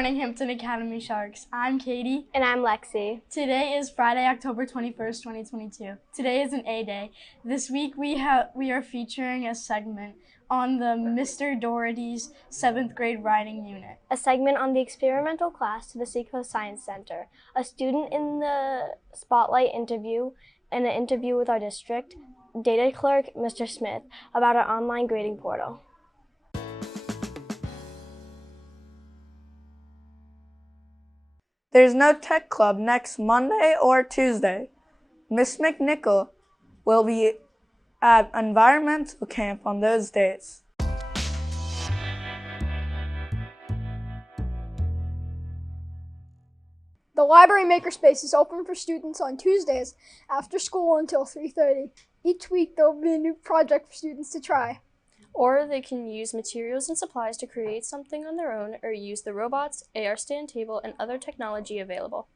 morning, Hampton Academy Sharks. I'm Katie. And I'm Lexi. Today is Friday, October 21st, 2022. Today is an A Day. This week we are featuring a segment on the Mr. Doherty's 7th grade writing unit. A segment on the Experiential Class to the Seacoast Science Center. A student in the spotlight interview and an interview with our district data clerk, Mr. Smith, about our online grading portal. There's no tech club next Monday or Tuesday. Miss McNichol will be at environmental camp on those days. The library makerspace is open for students on Tuesdays after school until 3:30. Each week there will be a new project for students to try. Or they can use materials and supplies to create something on their own or use the robots, AR stand table, and other technology available.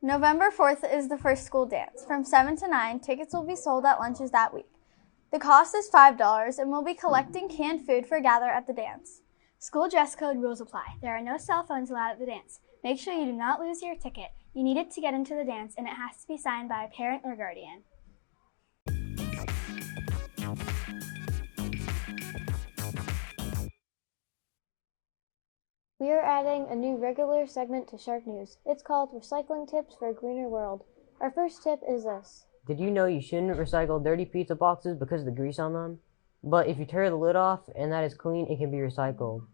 November 4th is the first school dance. From 7 to 9, tickets will be sold at lunches that week. The cost is $5 and we'll be collecting canned food for gather at the dance. School dress code rules apply. There are no cell phones allowed at the dance. Make sure you do not lose your ticket. You need it to get into the dance and it has to be signed by a parent or guardian. We are adding a new regular segment to Shark News. It's called Recycling Tips for a Greener World. Our first tip is this. Did you know you shouldn't recycle dirty pizza boxes because of the grease on them? But if you tear the lid off and that is clean, it can be recycled.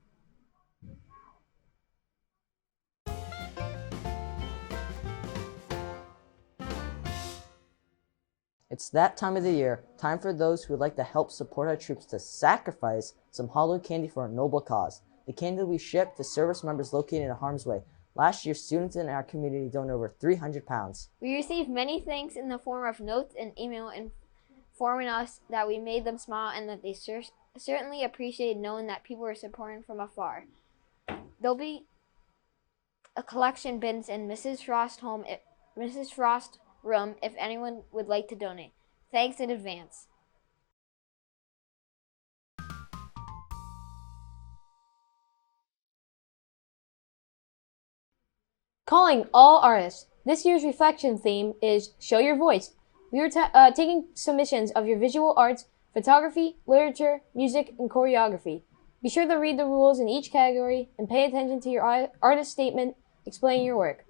It's that time of the year, time for those who would like to help support our troops to sacrifice some hollow candy for a noble cause. The candy will be shipped to service members located in harm's way. Last year, students in our community donated over 300 pounds. We received many thanks in the form of notes and email informing us that we made them smile and that they certainly appreciated knowing that people were supporting from afar. There'll be a collection bins in Mrs. Frost's room if anyone would like to donate. Thanks in advance. Calling all artists. This year's reflection theme is Show Your Voice. We are taking submissions of your visual arts, photography, literature, music, and choreography. Be sure to read the rules in each category and pay attention to your artist statement explaining your work.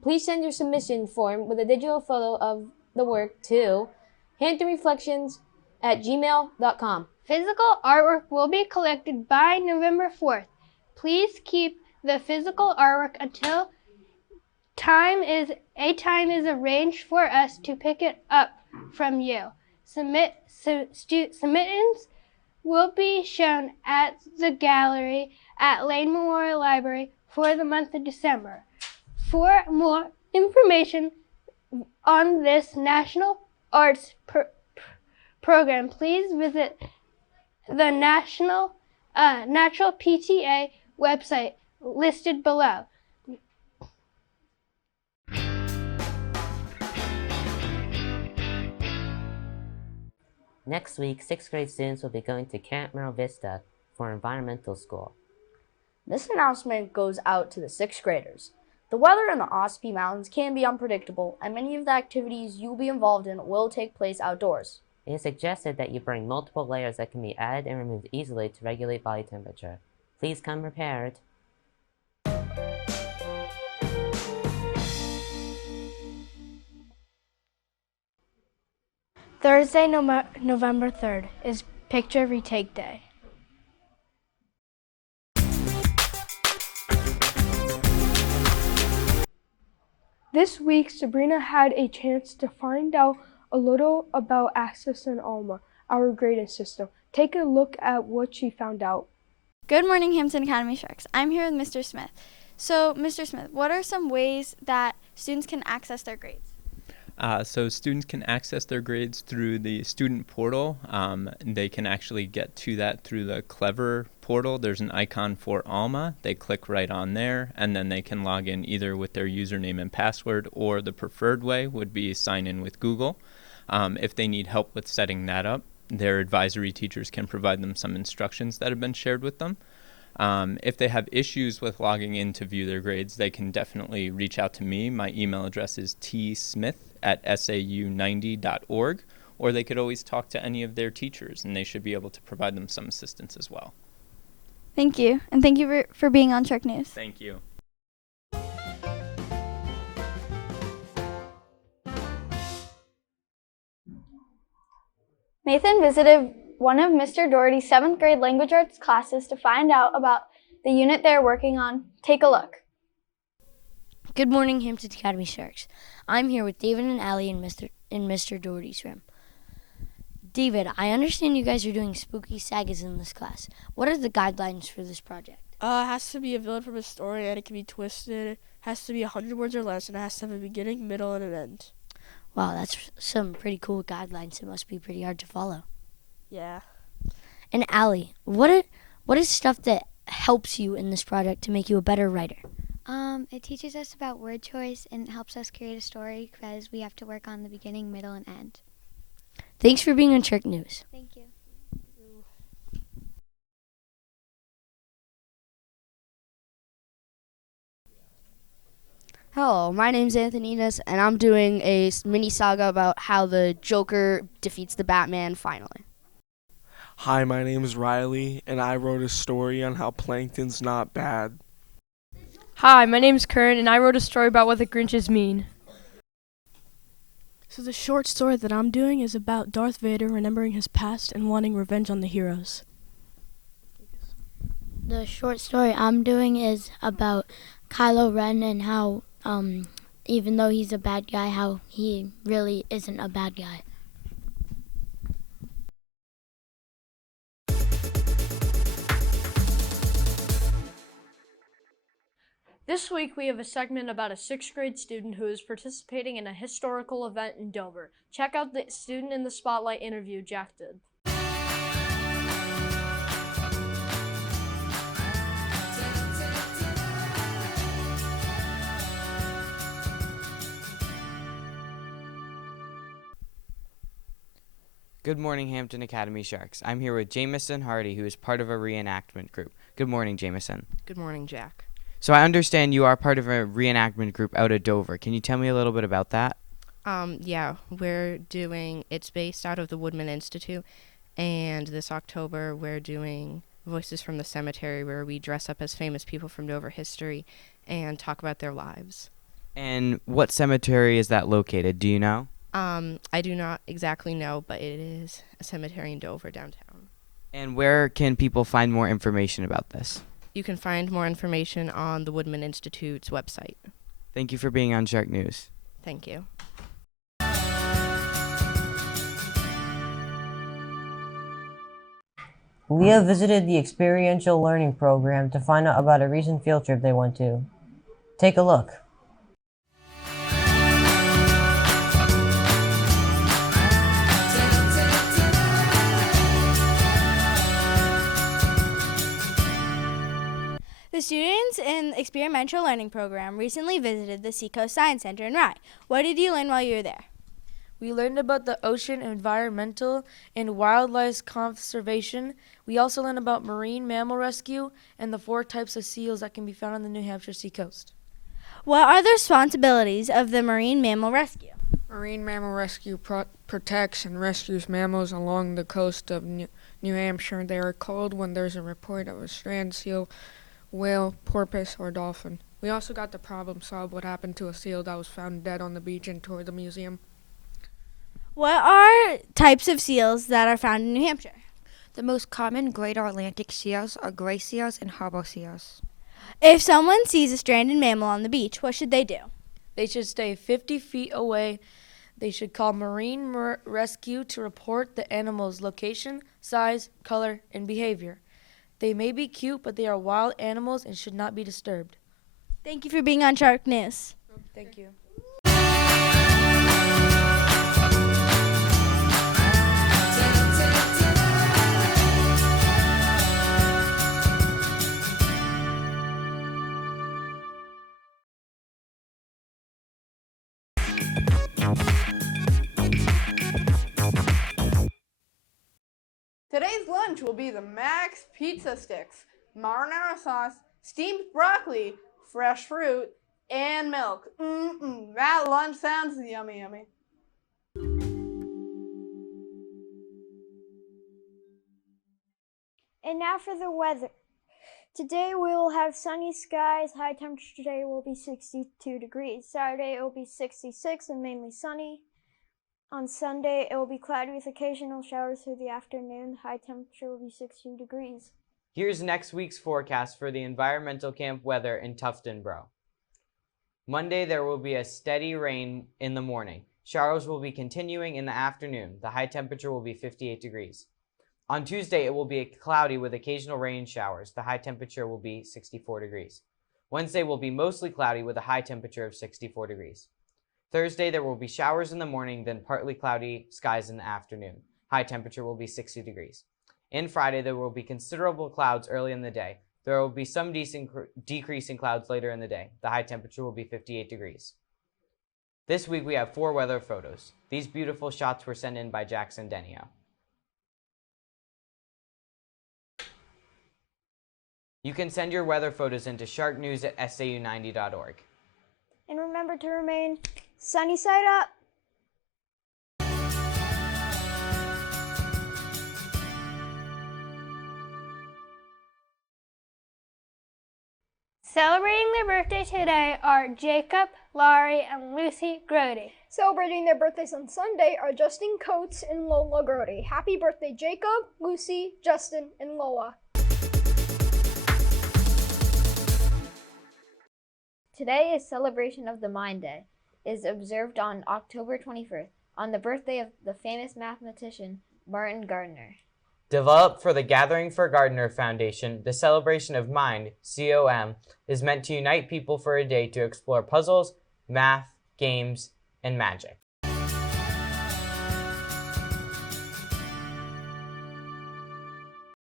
Please send your submission form with a digital photo of the work to hamptonreflections@gmail.com. Physical artwork will be collected by November 4th. Please keep the physical artwork until time is arranged for us to pick it up from you. Submissions will be shown at the gallery at Lane Memorial Library for the month of December. For more information on this National Arts Program, please visit the Natural PTA website listed below. Next week, 6th grade students will be going to Camp Merrill Vista for environmental school. This announcement goes out to the 6th graders. The weather in the Ospey Mountains can be unpredictable, and many of the activities you'll be involved in will take place outdoors. It is suggested that you bring multiple layers that can be added and removed easily to regulate body temperature. Please come prepared. Thursday, November 3rd is Picture Retake Day. This week, Sabrina had a chance to find out a little about Access and Alma, our grading system. Take a look at what she found out. Good morning, Hampton Academy Sharks. I'm here with Mr. Smith. So, Mr. Smith, what are some ways that students can access their grades? So students can access their grades through the student portal. They can actually get to that through the Clever portal. There's an icon for Alma. They click right on there, and then they can log in either with their username and password, or the preferred way would be sign in with Google. If they need help with setting that up, their advisory teachers can provide them some instructions that have been shared with them. If they have issues with logging in to view their grades, they can definitely reach out to me. My email address is tsmith@sau90.org, or they could always talk to any of their teachers, and they should be able to provide them some assistance as well. Thank you, and thank you for being on Shark News. Thank you. Nathan visited one of Mr. Doherty's 7th grade language arts classes to find out about the unit they're working on. Take a look. Good morning, Hampton Academy Sharks. I'm here with David and Allie in Mr. Doherty's room. David, I understand you guys are doing spooky sagas in this class. What are the guidelines for this project? It has to be a villain from a story, and it can be twisted. It has to be 100 words or less, and it has to have a beginning, middle, and an end. Wow, that's some pretty cool guidelines. It must be pretty hard to follow. Yeah. And Allie, what is stuff that helps you in this project to make you a better writer? It teaches us about word choice and helps us create a story because we have to work on the beginning, middle, and end. Thanks for being on Shark News. Thank you. Hello, my name's Anthony Enos, and I'm doing a mini saga about how the Joker defeats the Batman finally. Hi, my name is Riley, and I wrote a story on how plankton's not bad. Hi, my name's Kern, and I wrote a story about what the Grinches mean. So the short story that I'm doing is about Darth Vader remembering his past and wanting revenge on the heroes. The short story I'm doing is about Kylo Ren and how, even though he's a bad guy, how he really isn't a bad guy. This week we have a segment about a 6th grade student who is participating in a historical event in Dover. Check out the Student in the Spotlight interview Jack did. Good morning, Hampton Academy Sharks. I'm here with Jameson Hardy, who is part of a reenactment group. Good morning, Jameson. Good morning, Jack. So I understand you are part of a reenactment group out of Dover. Can you tell me a little bit about that? Yeah, it's based out of the Woodman Institute, and this October we're doing Voices from the Cemetery, where we dress up as famous people from Dover history and talk about their lives. And what cemetery is that located? Do you know? I do not exactly know, but it is a cemetery in Dover downtown. And where can people find more information about this? You can find more information on the Woodman Institute's website. Thank you for being on Shark News. Thank you. Leah visited the Experiential Learning Program to find out about a recent field trip they went to. Take a look. The students in the Experiential Learning Program recently visited the Seacoast Science Center in Rye. What did you learn while you were there? We learned about the ocean, environmental, and wildlife conservation. We also learned about marine mammal rescue and the 4 types of seals that can be found on the New Hampshire seacoast. What are the responsibilities of the marine mammal rescue? Marine mammal rescue protects and rescues mammals along the coast of New Hampshire. They are called when there's a report of a stranded seal, whale, porpoise, or dolphin. We also got to problem solve what happened to a seal that was found dead on the beach and toured the museum. What are types of seals that are found in New Hampshire? The most common greater Atlantic seals are gray seals and harbor seals. If someone sees a stranded mammal on the beach, what should they do? They should stay 50 feet away. They should call marine rescue to report the animal's location, size, color, and behavior. They may be cute, but they are wild animals and should not be disturbed. Thank you for being on Shark News. Thank you. Today's lunch will be the Max Pizza Sticks, marinara sauce, steamed broccoli, fresh fruit, and milk. That lunch sounds yummy, yummy. And now for the weather. Today we will have sunny skies. High temperature today will be 62 degrees. Saturday it will be 66 and mainly sunny. On Sunday it will be cloudy with occasional showers through the afternoon. High temperature will be 60 degrees. Here's next week's forecast for the environmental camp weather in Tuftonboro. Monday, there will be a steady rain in the morning. Showers will be continuing in the afternoon. The high temperature will be 58 degrees. On Tuesday, it will be cloudy with occasional rain showers. The high temperature will be 64 degrees. Wednesday will be mostly cloudy with a high temperature of 64 degrees. Thursday, there will be showers in the morning, then partly cloudy skies in the afternoon. High temperature will be 60 degrees. And Friday, there will be considerable clouds early in the day. There will be some decrease in clouds later in the day. The high temperature will be 58 degrees. This week, we have 4 weather photos. These beautiful shots were sent in by Jackson Denio. You can send your weather photos into sharknews@sau90.org. And remember to remain sunny side up. Celebrating their birthday today are Jacob, Laurie, and Lucy Grody. Celebrating their birthdays on Sunday are Justin Coates and Lola Grody. Happy birthday, Jacob, Lucy, Justin, and Lola. Today is Celebration of the Mind Day. It is observed on October 21st, on the birthday of the famous mathematician Martin Gardner. Developed for the Gathering for Gardner Foundation, the Celebration of Mind, COM, is meant to unite people for a day to explore puzzles, math, games, and magic.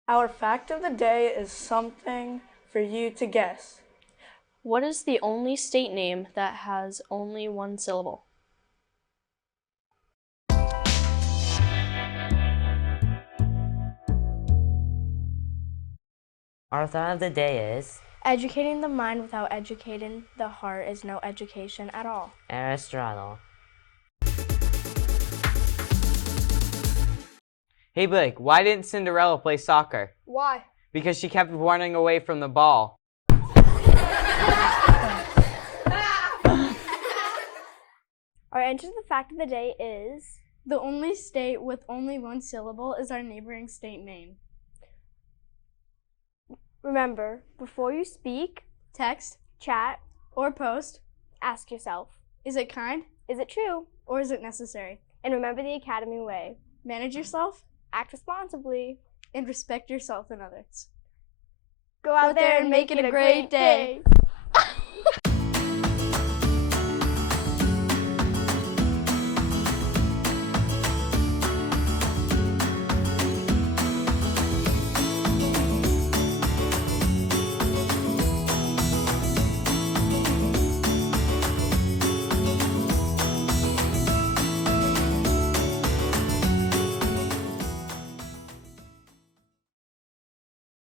Our fact of the day is something for you to guess. What is the only state name that has only one syllable? Our thought of the day is educating the mind without educating the heart is no education at all. Aristotle. Hey Blake, why didn't Cinderella play soccer? Why? Because she kept running away from the ball. Our answer to the fact of the day is the only state with only one syllable is our neighboring state name. Remember, before you speak, text, chat, or post, ask yourself, is it kind? Is it true? Or is it necessary? And remember the Academy way. Manage yourself, act responsibly, and respect yourself and others. Go out there and make it a great day.